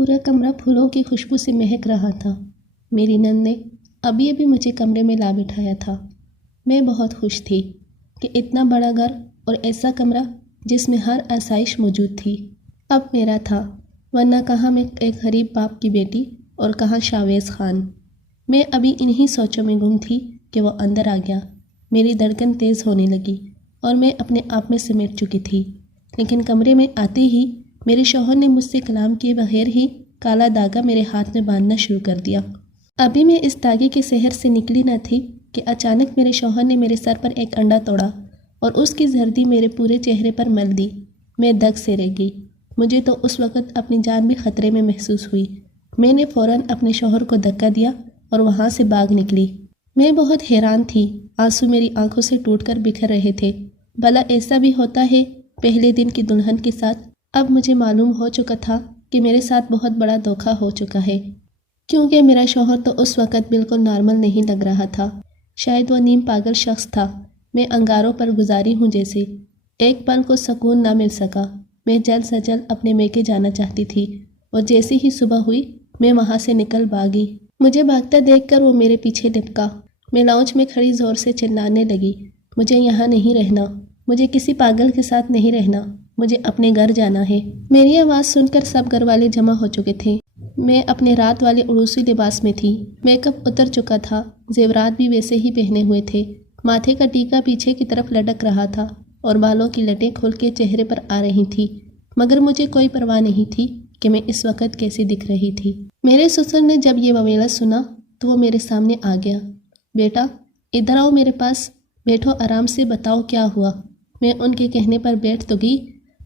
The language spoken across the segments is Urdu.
پورا کمرہ پھولوں کی خوشبو سے مہک رہا تھا۔ میری نند نے ابھی ابھی مجھے کمرے میں لا بٹھایا تھا۔ میں بہت خوش تھی کہ اتنا بڑا گھر اور ایسا کمرہ جس میں ہر آسائش موجود تھی اب میرا تھا، ورنہ کہاں میں ایک غریب باپ کی بیٹی اور کہاں شاویز خان۔ میں ابھی انہی سوچوں میں گم تھی کہ وہ اندر آ گیا۔ میری دھڑکن تیز ہونے لگی اور میں اپنے آپ میں سمیٹ چکی تھی، لیکن کمرے میں آتے ہی میرے شوہر نے مجھ سے کلام کیے بغیر ہی کالا دھاگا میرے ہاتھ میں باندھنا شروع کر دیا۔ ابھی میں اس دھاگے کے سحر سے نکلی نہ تھی کہ اچانک میرے شوہر نے میرے سر پر ایک انڈا توڑا اور اس کی زردی میرے پورے چہرے پر مل دی۔ میں دگ سے رہ گئی۔ مجھے تو اس وقت اپنی جان بھی خطرے میں محسوس ہوئی۔ میں نے فوراً اپنے شوہر کو دھکا دیا اور وہاں سے بھاگ نکلی۔ میں بہت حیران تھی، آنسو میری آنکھوں سے ٹوٹ کر بکھر رہے تھے۔ بھلا ایسا بھی ہوتا ہے پہلے دن کی دلہن کے ساتھ؟ اب مجھے معلوم ہو چکا تھا کہ میرے ساتھ بہت بڑا دھوکہ ہو چکا ہے، کیونکہ میرا شوہر تو اس وقت بالکل نارمل نہیں لگ رہا تھا۔ شاید وہ نیم پاگل شخص تھا۔ میں انگاروں پر گزاری ہوں جیسے۔ ایک پل کو سکون نہ مل سکا۔ میں جلد سے جلد اپنے میکے جانا چاہتی تھی اور جیسے ہی صبح ہوئی میں وہاں سے نکل بھاگی۔ مجھے بھاگتا دیکھ کر وہ میرے پیچھے لپکا۔ میں لاؤنج میں کھڑی زور سے چلانے لگی، مجھے یہاں نہیں رہنا، مجھے کسی پاگل کے ساتھ نہیں رہنا، مجھے اپنے گھر جانا ہے۔ میری آواز سن کر سب گھر والے جمع ہو چکے تھے۔ میں اپنے رات والے عروسی لباس میں تھی۔ میک اپ اتر چکا تھا، زیورات بھی ویسے ہی پہنے ہوئے تھے۔ ماتھے کا ٹیکا پیچھے کی طرف لٹک رہا تھا اور بالوں کی لٹیں کھل کے چہرے پر آ رہی تھی، مگر مجھے کوئی پرواہ نہیں تھی کہ میں اس وقت کیسی دکھ رہی تھی۔ میرے سسر نے جب یہ وویلا سنا تو وہ میرے سامنے آ گیا۔ بیٹا ادھر آؤ، میرے پاس بیٹھو، آرام سے بتاؤ کیا ہوا۔ میں ان کے کہنے پر بیٹھ تو گئی،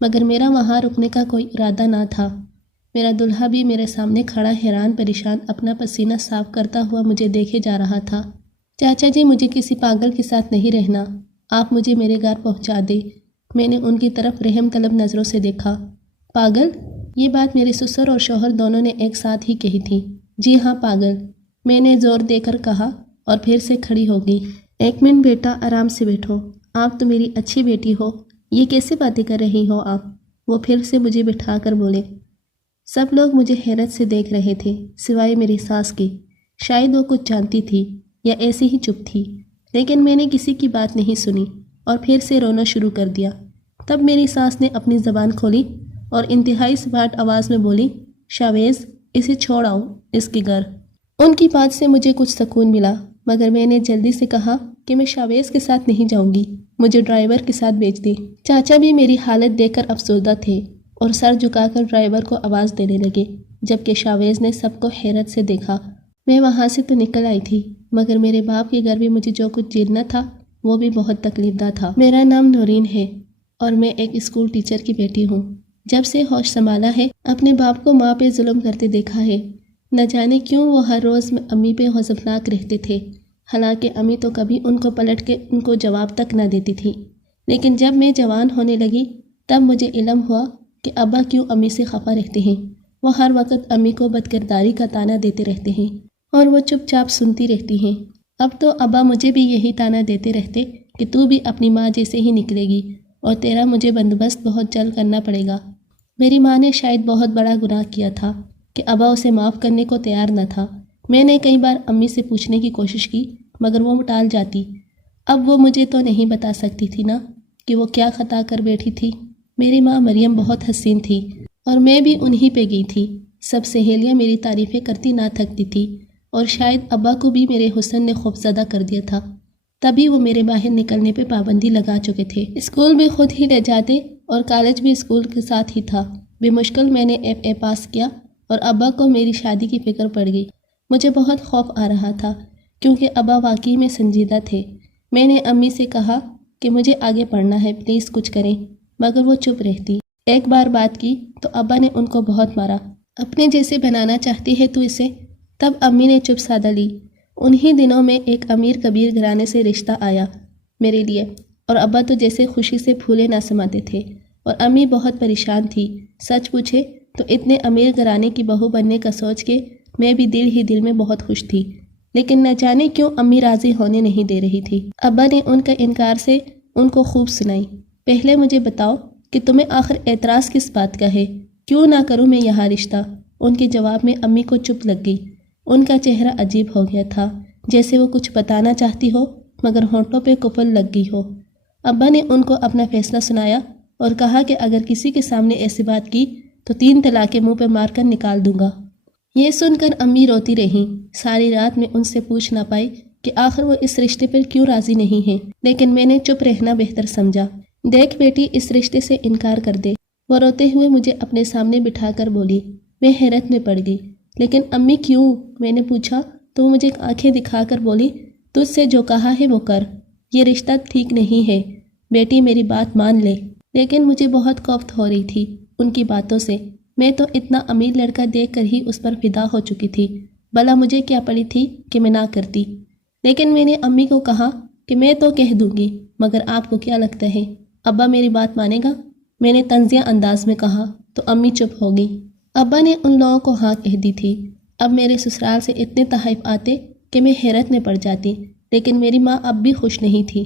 مگر میرا وہاں رکنے کا کوئی ارادہ نہ تھا۔ میرا دلہا بھی میرے سامنے کھڑا حیران پریشان اپنا پسینہ صاف کرتا ہوا مجھے دیکھے جا رہا تھا۔ چاچا جی مجھے کسی پاگل کے ساتھ نہیں رہنا، آپ مجھے میرے گھر پہنچا دیں۔ میں نے ان کی طرف رحم طلب نظروں سے دیکھا۔ پاگل؟ یہ بات میرے سسر اور شوہر دونوں نے ایک ساتھ ہی کہی تھی۔ جی ہاں پاگل، میں نے زور دے کر کہا اور پھر سے کھڑی ہو گئی۔ ایک منٹ بیٹا، آرام سے بیٹھو، آپ تو میری اچھی بیٹی ہو، یہ کیسے باتیں کر رہی ہو آپ؟ وہ پھر سے مجھے بٹھا کر بولے۔ سب لوگ مجھے حیرت سے دیکھ رہے تھے سوائے میری ساس کی۔ شاید وہ کچھ جانتی تھی یا ایسے ہی چپ تھی، لیکن میں نے کسی کی بات نہیں سنی اور پھر سے رونا شروع کر دیا۔ تب میری ساس نے اپنی زبان کھولی اور انتہائی سپاٹ آواز میں بولی، شاویز اسے چھوڑ آؤ اس کے گھر۔ ان کی بات سے مجھے کچھ سکون ملا، مگر میں نے جلدی سے کہا کہ میں شاویز کے ساتھ نہیں جاؤں گی، مجھے ڈرائیور کے ساتھ بھیج دیں۔ چاچا بھی میری حالت دیکھ کر افسردہ تھے اور سر جھکا کر ڈرائیور کو آواز دینے لگے، جبکہ شاویز نے سب کو حیرت سے دیکھا۔ میں وہاں سے تو نکل آئی تھی، مگر میرے باپ کے گھر بھی مجھے جو کچھ جھیلنا تھا وہ بھی بہت تکلیف دہ تھا۔ میرا نام نورین ہے اور میں ایک اسکول ٹیچر کی بیٹی ہوں۔ جب سے ہوش سنبھالا ہے اپنے باپ کو ماں پہ ظلم کرتے دیکھا ہے۔ نہ جانے کیوں وہ ہر روز امی پہ غضبناک رہتے تھے، حالانکہ امی تو کبھی ان کو پلٹ کے ان کو جواب تک نہ دیتی تھی۔ لیکن جب میں جوان ہونے لگی تب مجھے علم ہوا کہ ابا کیوں امی سے خفا رہتے ہیں۔ وہ ہر وقت امی کو بدکرداری کا طعنہ دیتے رہتے ہیں اور وہ چپ چاپ سنتی رہتی ہیں۔ اب تو ابا مجھے بھی یہی طعنہ دیتے رہتے کہ تو بھی اپنی ماں جیسے ہی نکلے گی اور تیرا مجھے بندوبست بہت جلد کرنا پڑے گا۔ میری ماں نے شاید بہت بڑا گناہ کیا تھا کہ ابا اسے معاف کرنے کو تیار نہ تھا۔ میں نے کئی بار امی سے پوچھنے کی کوشش کی مگر وہ ٹال جاتی۔ اب وہ مجھے تو نہیں بتا سکتی تھی نا کہ وہ کیا خطا کر بیٹھی تھی۔ میری ماں مریم بہت حسین تھی اور میں بھی انہی پہ گئی تھی۔ سب سہیلیاں میری تعریفیں کرتی نہ تھکتی تھی اور شاید ابا کو بھی میرے حسن نے خوفزدہ کر دیا تھا، تبھی وہ میرے باہر نکلنے پہ پابندی لگا چکے تھے۔ اسکول بھی خود ہی لے جاتے اور کالج بھی اسکول کے ساتھ ہی تھا۔ بے مشکل میں نے FA پاس کیا اور ابا کو میری شادی کی فکر پڑ گئی۔ مجھے بہت خوف آ رہا تھا کیونکہ ابا واقعی میں سنجیدہ تھے۔ میں نے امی سے کہا کہ مجھے آگے پڑھنا ہے، پلیز کچھ کریں، مگر وہ چپ رہتی۔ ایک بار بات کی تو ابا نے ان کو بہت مارا۔ اپنے جیسے بنانا چاہتی ہے تو اسے؟ تب امی نے چپ سادہ لی۔ انہی دنوں میں ایک امیر کبیر گھرانے سے رشتہ آیا میرے لیے اور ابا تو جیسے خوشی سے پھولے نہ سماتے تھے اور امی بہت پریشان تھی۔ سچ پوچھے تو اتنے امیر گھرانے کی بہو بننے کا سوچ کے میں بھی دل ہی دل میں بہت خوش تھی، لیکن نہ جانے کیوں امی راضی ہونے نہیں دے رہی تھی۔ ابا نے ان کا انکار سے ان کو خوب سنائی۔ پہلے مجھے بتاؤ کہ تمہیں آخر اعتراض کس بات کا ہے؟ کیوں نہ کروں میں یہاں رشتہ؟ ان کے جواب میں امی کو چپ لگ گئی۔ ان کا چہرہ عجیب ہو گیا تھا، جیسے وہ کچھ بتانا چاہتی ہو مگر ہونٹوں پہ قفل لگ گئی ہو۔ ابا نے ان کو اپنا فیصلہ سنایا اور کہا کہ اگر کسی کے سامنے ایسی بات کی تو 3 طلاقیں منہ پہ مار کر نکال دوں گا۔ یہ سن کر امی روتی رہیں۔ ساری رات میں ان سے پوچھ نہ پائی کہ آخر وہ اس رشتے پر کیوں راضی نہیں ہیں، لیکن میں نے چپ رہنا بہتر سمجھا۔ دیکھ بیٹی، اس رشتے سے انکار کر دے۔ وہ روتے ہوئے مجھے اپنے سامنے بٹھا کر بولی۔ میں حیرت میں پڑ گئی۔ لیکن امی کیوں؟ میں نے پوچھا تو وہ مجھے آنکھیں دکھا کر بولی، تجھ سے جو کہا ہے وہ کر، یہ رشتہ ٹھیک نہیں ہے، بیٹی میری بات مان لے۔ لیکن مجھے بہت خوف ہو رہی تھی ان کی باتوں سے۔ میں تو اتنا امیر لڑکا دیکھ کر ہی اس پر فدا ہو چکی تھی، بھلا مجھے کیا پڑی تھی کہ میں نہ کرتی۔ لیکن میں نے امی کو کہا کہ میں تو کہہ دوں گی، مگر آپ کو کیا لگتا ہے ابا میری بات مانے گا؟ میں نے طنزیہ انداز میں کہا تو امی چپ ہو گئی۔ ابا نے ان لوگوں کو ہاں کہہ دی تھی۔ اب میرے سسرال سے اتنے تحائف آتے کہ میں حیرت میں پڑ جاتی، لیکن میری ماں اب بھی خوش نہیں تھی۔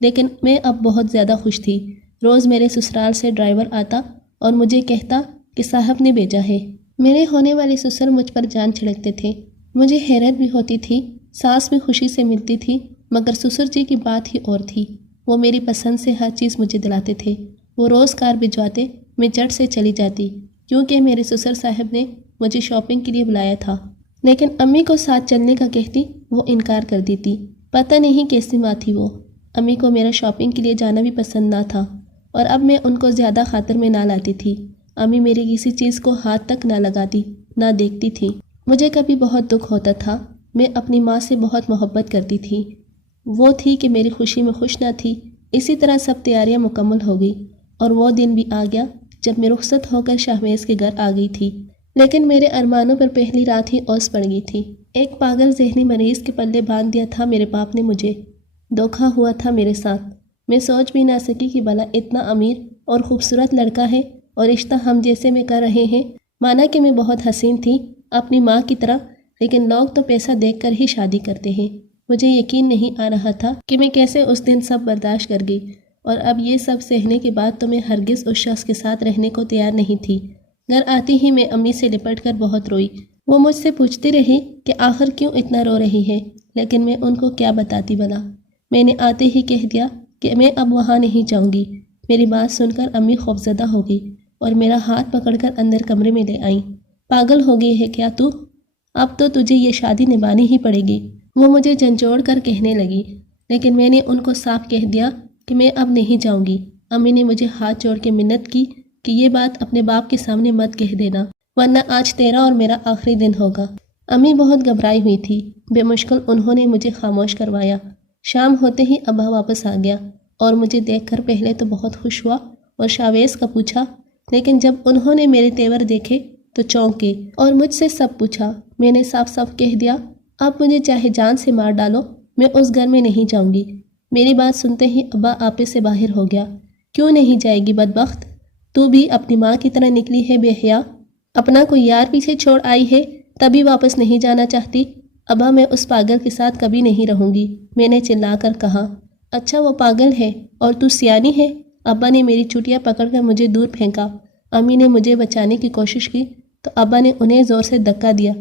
لیکن میں اب بہت زیادہ خوش تھی۔ روز میرے سسرال سے ڈرائیور آتا اور مجھے کہتا کہ صاحب نے بھیجا ہے۔ میرے ہونے والے سسر مجھ پر جان چھڑکتے تھے۔ مجھے حیرت بھی ہوتی تھی، ساس بھی خوشی سے ملتی تھی، مگر سسر جی کی بات ہی اور تھی۔ وہ میری پسند سے ہر چیز مجھے دلاتے تھے۔ وہ روز کار بھجواتے، میں جٹ سے چلی جاتی، کیونکہ میرے سسر صاحب نے مجھے شاپنگ کے لیے بلایا تھا۔ لیکن امی کو ساتھ چلنے کا کہتی، وہ انکار کر دیتی۔ پتہ نہیں کیسی ماں تھی وہ۔ امی کو میرا شاپنگ کے لیے جانا بھی پسند نہ تھا، اور اب میں ان کو زیادہ خاطر میں نہ لاتی تھی۔ امی میری کسی چیز کو ہاتھ تک نہ لگاتی، نہ دیکھتی تھی۔ مجھے کبھی بہت دکھ ہوتا تھا۔ میں اپنی ماں سے بہت محبت کرتی تھی۔ وہ تھی کہ میری خوشی میں خوش نہ تھی۔ اسی طرح سب تیاریاں مکمل ہو گئی اور وہ دن بھی آ گیا جب میں رخصت ہو کر شاہمیز کے گھر آ گئی تھی۔ لیکن میرے ارمانوں پر پہلی رات ہی اوس پڑ گئی تھی۔ ایک پاگل ذہنی مریض کے پلے باندھ دیا تھا میرے باپ نے مجھے۔ دھوکا ہوا تھا میرے ساتھ۔ میں سوچ بھی نہ سکی کہ بھلا اتنا امیر اور خوبصورت لڑکا ہے اور رشتہ ہم جیسے میں کر رہے ہیں۔ مانا کہ میں بہت حسین تھی اپنی ماں کی طرح، لیکن لوگ تو پیسہ دیکھ کر ہی شادی کرتے ہیں۔ مجھے یقین نہیں آ رہا تھا کہ میں کیسے اس دن سب برداشت کر گئی، اور اب یہ سب سہنے کے بعد تو میں ہرگز اس شخص کے ساتھ رہنے کو تیار نہیں تھی۔ گھر آتی ہی میں امی سے لپٹ کر بہت روئی۔ وہ مجھ سے پوچھتی رہی کہ آخر کیوں اتنا رو رہی ہے، لیکن میں ان کو کیا بتاتی بھلا۔ میں نے آتے ہی کہہ دیا کہ میں اب وہاں نہیں جاؤں گی۔ میری بات سن کر امی خوفزدہ ہو گئی اور میرا ہاتھ پکڑ کر اندر کمرے میں لے آئیں۔ پاگل ہو گئی ہے کیا تو؟ اب تو تجھے یہ شادی نبھانی ہی پڑے گی، وہ مجھے جھنجھوڑ کر کہنے لگی۔ لیکن میں نے ان کو صاف کہہ دیا کہ میں اب نہیں جاؤں گی۔ امی نے مجھے ہاتھ جوڑ کے منت کی کہ یہ بات اپنے باپ کے سامنے مت کہہ دینا، ورنہ آج تیرا اور میرا آخری دن ہوگا۔ امی بہت گھبرائی ہوئی تھی۔ بے مشکل انہوں نے مجھے خاموش کروایا۔ شام ہوتے ہی ابا واپس آ گیا اور مجھے دیکھ کر پہلے تو بہت خوش ہوا اور شاویز کا پوچھا، لیکن جب انہوں نے میرے تیور دیکھے تو چونک گئے اور مجھ سے سب پوچھا۔ میں نے صاف صاف کہہ دیا، اب مجھے چاہے جان سے مار ڈالو، میں اس گھر میں نہیں جاؤں گی۔ میری بات سنتے ہی ابا آپے سے باہر ہو گیا۔ کیوں نہیں جائے گی بدبخت؟ تو بھی اپنی ماں کی طرح نکلی ہے بے حیا، اپنا کوئی یار پیچھے چھوڑ آئی ہے تبھی واپس نہیں جانا چاہتی۔ ابا میں اس پاگل کے ساتھ کبھی نہیں رہوں گی، میں نے چلا کر کہا۔ اچھا وہ پاگل ہے اور تو سیانی ہے؟ ابا نے میری چوٹیاں پکڑ کر مجھے دور پھینکا۔ امی نے مجھے بچانے کی کوشش کی تو ابا نے انہیں زور سے دھکا دیا۔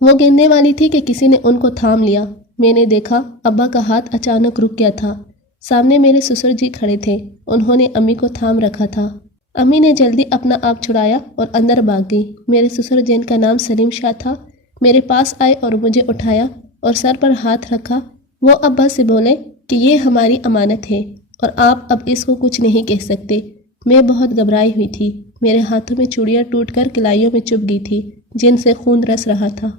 وہ گرنے والی تھی کہ کسی نے ان کو تھام لیا۔ میں نے دیکھا ابا کا ہاتھ اچانک رک گیا تھا۔ سامنے میرے سسر جی کھڑے تھے، انہوں نے امی کو تھام رکھا تھا۔ امی نے جلدی اپنا آپ چھڑایا اور اندر بھاگ گئی۔ میرے سسر جن کا نام سلیم شاہ تھا میرے پاس آئے اور مجھے اٹھایا اور سر پر ہاتھ رکھا۔ وہ ابا سے بولے کہ یہ ہماری امانت ہے اور آپ اب اس کو کچھ نہیں کہہ سکتے۔ میں بہت گھبرائی ہوئی تھی۔ میرے ہاتھوں میں چوڑیاں ٹوٹ کر کلائیوں میں چبھ گئی تھی جن سے خون رس رہا تھا۔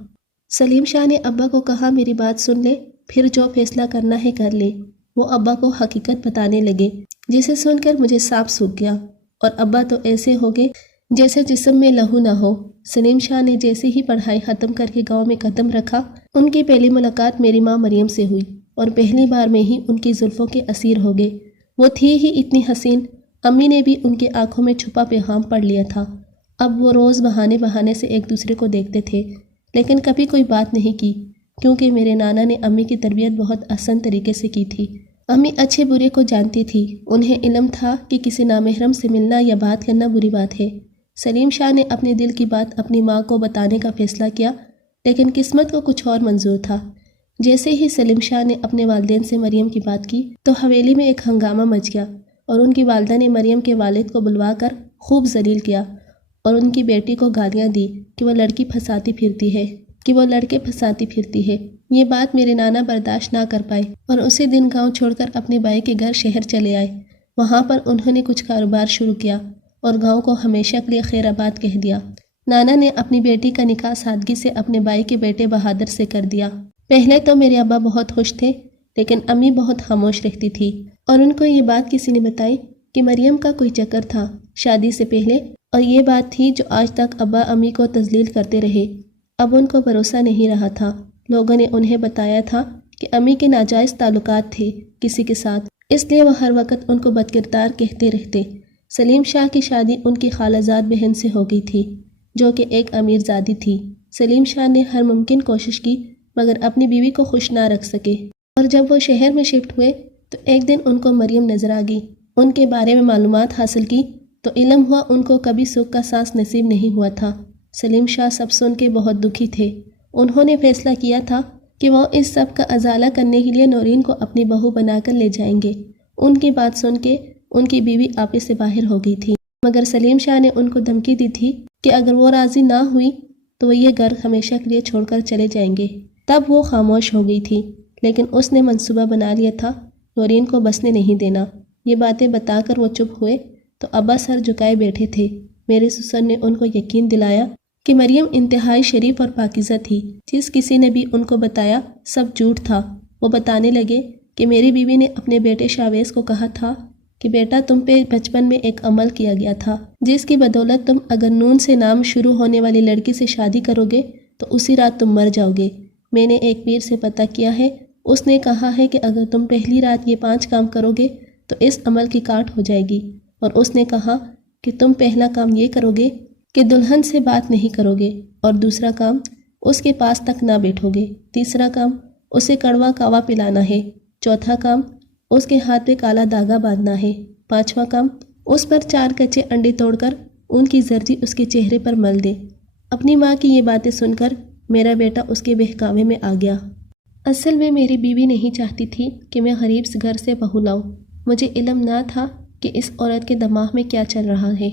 سلیم شاہ نے ابا کو کہا میری بات سن لے، پھر جو فیصلہ کرنا ہے کر لے۔ وہ ابا کو حقیقت بتانے لگے، جسے سن کر مجھے سانپ سوکھ گیا اور ابا تو ایسے ہو گئے جیسے جسم میں لہو نہ ہو۔ سلیم شاہ نے جیسے ہی پڑھائی ختم کر کے گاؤں میں قدم رکھا، ان کی پہلی ملاقات میری ماں مریم سے ہوئی اور پہلی بار میں ہی ان کی زلفوں کے اسیر ہو گئے۔ وہ تھی ہی اتنی حسین، امی نے بھی ان کے آنکھوں میں چھپا پیغام پڑھ لیا تھا۔ اب وہ روز بہانے بہانے سے ایک دوسرے کو دیکھتے تھے، لیکن کبھی کوئی بات نہیں کی، کیونکہ میرے نانا نے امی کی تربیت بہت آسان طریقے سے کی تھی۔ امی اچھے برے کو جانتی تھی، انہیں علم تھا کہ کسی نامحرم سے ملنا یا بات کرنا بری بات ہے۔ سلیم شاہ نے اپنے دل کی بات اپنی ماں کو بتانے کا فیصلہ کیا، لیکن قسمت کو کچھ اور منظور تھا۔ جیسے ہی سلیم شاہ نے اپنے والدین سے مریم کی بات کی تو حویلی میں ایک ہنگامہ مچ گیا اور ان کی والدہ نے مریم کے والد کو بلوا کر خوب ذلیل کیا اور ان کی بیٹی کو گالیاں دی کہ وہ لڑکے پھنساتی پھرتی ہے۔ یہ بات میرے نانا برداشت نہ کر پائے اور اسی دن گاؤں چھوڑ کر اپنے بھائی کے گھر شہر چلے آئے۔ وہاں پر انہوں نے کچھ کاروبار شروع کیا اور گاؤں کو ہمیشہ کے لیے خیر آباد کہہ دیا۔ نانا نے اپنی بیٹی کا نکاح سادگی سے اپنے بھائی کے بیٹے بہادر سے کر دیا۔ پہلے تو میرے ابا بہت خوش تھے، لیکن امی بہت خاموش رہتی تھی اور ان کو یہ بات کسی نے بتائی کہ مریم کا کوئی چکر تھا شادی سے پہلے، اور یہ بات تھی جو آج تک ابا امی کو تذلیل کرتے رہے۔ اب ان کو بھروسہ نہیں رہا تھا۔ لوگوں نے انہیں بتایا تھا کہ امی کے ناجائز تعلقات تھے کسی کے ساتھ، اس لیے وہ ہر وقت ان کو بدکردار کہتے رہتے۔ سلیم شاہ کی شادی ان کی خالہ زاد بہن سے ہو گئی تھی، جو کہ ایک امیر زادی تھی۔ سلیم شاہ نے ہر ممکن کوشش کی مگر اپنی بیوی کو خوش نہ رکھ سکے، اور جب وہ شہر میں شفٹ ہوئے تو ایک دن ان کو مریم نظر آ گئی۔ ان کے بارے میں معلومات حاصل کی تو علم ہوا ان کو کبھی سکھ کا سانس نصیب نہیں ہوا تھا۔ سلیم شاہ سب سن کے بہت دکھی تھے۔ انہوں نے فیصلہ کیا تھا کہ وہ اس سب کا ازالہ کرنے کے لیے نورین کو اپنی بہو بنا کر لے جائیں گے۔ ان کی بات سن کے ان کی بیوی آپے سے باہر ہو گئی تھی، مگر سلیم شاہ نے ان کو دھمکی دی تھی کہ اگر وہ راضی نہ ہوئی تو وہ یہ گھر ہمیشہ کے لیے چھوڑ کر چلے جائیں گے۔ تب وہ خاموش ہو گئی تھی، لیکن اس نے منصوبہ بنا لیا تھا نورین کو بسنے نہیں دینا۔ یہ باتیں بتا کر وہ چپ ہوئے تو ابا سر جھکائے بیٹھے تھے۔ میرے سسر نے ان کو یقین دلایا کہ مریم انتہائی شریف اور پاکیزہ تھی۔ جس کسی نے بھی ان کو بتایا سب جھوٹ تھا۔ وہ بتانے لگے کہ میری بیوی نے اپنے بیٹے شاویز کو کہا تھا کہ بیٹا تم پہ بچپن میں ایک عمل کیا گیا تھا جس کی بدولت تم اگر نون سے نام شروع ہونے والی لڑکی سے شادی کرو گے تو اسی رات تم مر جاؤ گے۔ میں نے ایک پیر سے پتہ کیا ہے، اس نے کہا ہے کہ اگر تم پہلی رات یہ 5 کام کرو گے تو اس عمل کی کاٹ ہو جائے گی، اور اس نے کہا کہ تم پہلا کام یہ کرو گے کہ دلہن سے بات نہیں کرو گے، اور دوسرا کام اس کے پاس تک نہ بیٹھو گے، تیسرا کام اسے کڑوا کعوہ پلانا ہے، چوتھا کام اس کے ہاتھ پہ کالا دھاگا باندھنا ہے، پانچواں کام اس پر 4 کچے انڈے توڑ کر ان کی زردی اس کے چہرے پر مل دے۔ اپنی ماں کی یہ باتیں سن کر میرا بیٹا اس کے بہکاوے میں آ گیا۔ اصل میں میری بیوی نہیں چاہتی تھی کہ میں غریب سے گھر سے بہو لاؤں۔ مجھے علم نہ تھا کہ اس عورت کے دماغ میں کیا چل رہا ہے۔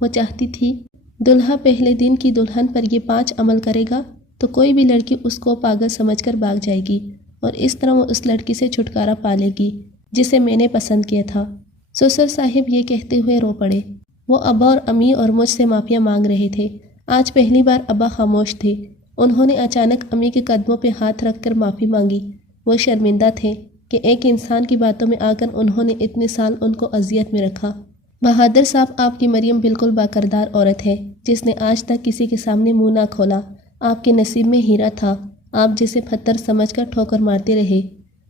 وہ چاہتی تھی دلہا پہلے دن کی دلہن پر یہ 5 عمل کرے گا تو کوئی بھی لڑکی اس کو پاگل سمجھ کر بھاگ جائے گی، اور اس طرح وہ اس لڑکی سے چھٹکارا پا لے گی جسے میں نے پسند کیا تھا۔ سسر صاحب یہ کہتے ہوئے رو پڑے۔ وہ ابا اور امی اور مجھ سے معافیاں مانگ رہے تھے۔ آج پہلی بار ابا خاموش تھے۔ انہوں نے اچانک امی کے قدموں پہ ہاتھ رکھ کر معافی مانگی۔ وہ شرمندہ تھے کہ ایک انسان کی باتوں میں آ کر انہوں نے اتنے سال ان کو اذیت میں رکھا۔ بہادر صاحب، آپ کی مریم بالکل باکردار عورت ہے جس نے آج تک کسی کے سامنے منہ نہ کھولا۔ آپ کے نصیب میں ہیرا تھا، آپ جسے پتھر سمجھ کر ٹھوکر مارتے رہے۔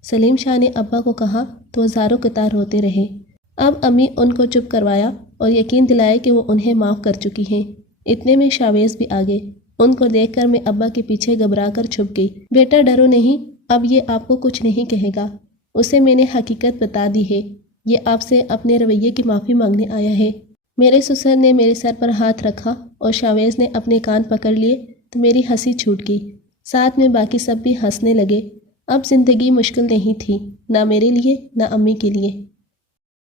سلیم شاہ نے ابا کو کہا تو وہ زاروں قطار روتے رہے۔ اب امی ان کو چپ کروایا اور یقین دلایا کہ وہ انہیں معاف کر چکی ہیں۔ اتنے میں شاویز بھی آ گئے۔ ان کو دیکھ کر میں ابا کے پیچھے گھبرا کر چھپ گئی۔ بیٹا ڈرو نہیں، اب یہ آپ کو کچھ نہیں کہے گا، اسے میں نے حقیقت بتا دی ہے، یہ آپ سے اپنے رویے کی معافی مانگنے آیا ہے۔ میرے سسر نے میرے سر پر ہاتھ رکھا اور شاویز نے اپنے کان پکڑ لیے تو میری ہنسی چھوٹ گئی، ساتھ میں باقی سب بھی ہنسنے لگے۔ اب زندگی مشکل نہیں تھی، نہ میرے لیے نہ امی کے لیے۔